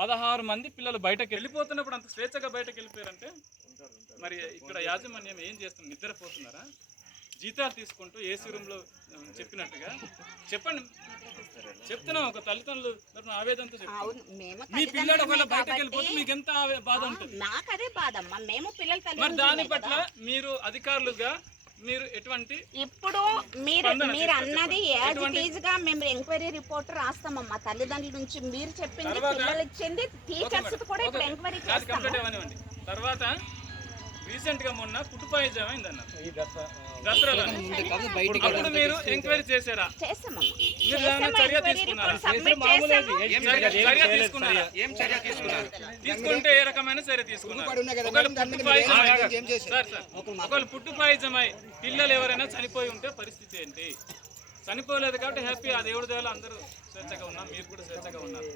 16 మంది పిల్లలు బయటకు వెళ్ళిపోతున్నప్పుడు అంత స్వేచ్ఛగా బయటకు వెళ్ళిపోయారంటే మరి ఇక్కడ యాజమాన్యం ఏం చేస్తుంది? నిద్రపోతున్నారా? జీతాలు తీసుకుంటూ ఏసీ రూమ్లో చెప్పినట్టుగా చెప్పండి. చెప్తున్నాం, ఒక తల్లిదండ్రులు ఆవేదనతో చెప్తాను. మీ పిల్లడు ఒకవేళ బయటకు వెళ్ళిపోతే మీకు ఎంత బాధ ఉంటుంది? నాకు అదే బాధ అమ్మా. మేము పిల్లలు మరి దాని పట్ల మీరు అధికారులుగా మీరు ఎటువంటి ఇప్పుడు మీరు అన్నది యాజ్ ఇట్ ఈజ్ గా మేము ఎంక్వైరీ రిపోర్ట్ రాస్తామమ్మా. తల్లిదండ్రుల నుంచి మీరు చెప్పింది, పిల్లలు ఇచ్చింది, టీచర్స్ కూడా ఇప్పుడు ఎంక్వైరీ చేస్తాం. తర్వాత రీసెంట్ గా మొన్న పుట్టుపాయిజం అయిందన్న దసరాలో, అప్పుడు మీరు ఎంక్వైరీ చేశారా? మీరు చర్య తీసుకున్నారా? తీసుకుంటే ఏ రకమైన చర్య తీసుకున్నారు? ఒకవేళ పుట్టుపాయిజమై పిల్లలు ఎవరైనా చనిపోయి ఉంటే పరిస్థితి ఏంటి? చనిపోలేదు కాబట్టి హ్యాపీ, ఆ దేవుడి దేవాలు అందరూ స్వేచ్ఛగా ఉన్నాం, మీరు కూడా స్వేచ్ఛగా ఉన్నారు.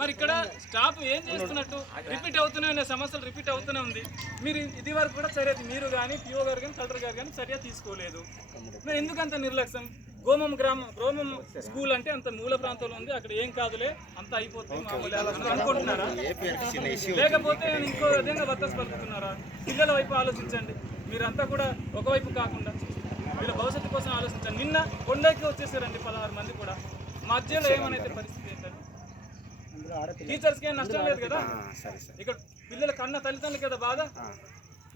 మరి ఇక్కడ స్టాఫ్ ఏం చేస్తున్నట్టు? రిపీట్ అవుతూనే ఉన్న సమస్యలు రిపీట్ అవుతూనే ఉంది. మీరు ఇది వరకు కూడా చర్య, మీరు కానీ పిఓ గారు కానీ కలెక్టర్ గారు కానీ చర్య తీసుకోలేదు. మరి ఎందుకంత నిర్లక్ష్యం? గ్రామం స్కూల్ అంటే అంత మూల ప్రాంతంలో ఉంది, అక్కడ ఏం కాదులే, అంత అయిపోతుంది అనుకుంటున్నారా? లేకపోతే ఇంకో విధంగా వర్తస్ పలుకుతున్నారా? పిల్లల వైపు ఆలోచించండి. మీరంతా కూడా ఒకవైపు కాకుండా వీళ్ళ భవిష్యత్తు కోసం ఆలోచించండి. నిన్న కొండకి వచ్చేసారండి 16 మంది కూడా. మధ్యలో ఏమనైతే పరిస్థితి ఏంటంటే టీచర్స్కి ఏం నష్టం లేదు కదా, ఇక్కడ పిల్లల కన్న తల్లిదండ్రులు కదా బాధ.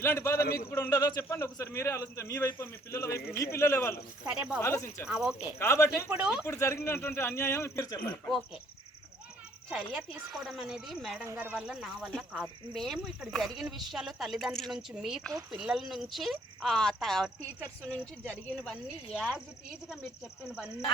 ఇలాంటి బాధ మీకు కూడా ఉండదా? చెప్పండి ఒకసారి, మీరే ఆలోచించండి. మీ వైపు, మీ పిల్లల వైపు, మీ పిల్లలే వాళ్ళు ఆలోచించారు. కాబట్టి ఇప్పుడు జరిగినటువంటి అన్యాయం మీరు చెప్పండి. చర్య తీసుకోవడం అనేది మేడం గారి వల్ల, నా వల్ల కాదు. మేము ఇక్కడ జరిగిన విషయాలు తల్లిదండ్రుల నుంచి, మీకు పిల్లల నుంచి, టీచర్స్ నుంచి జరిగినవన్నీ యాజ్ ఇట్ ఈజ్ గా మీరు చెప్పినవన్నీ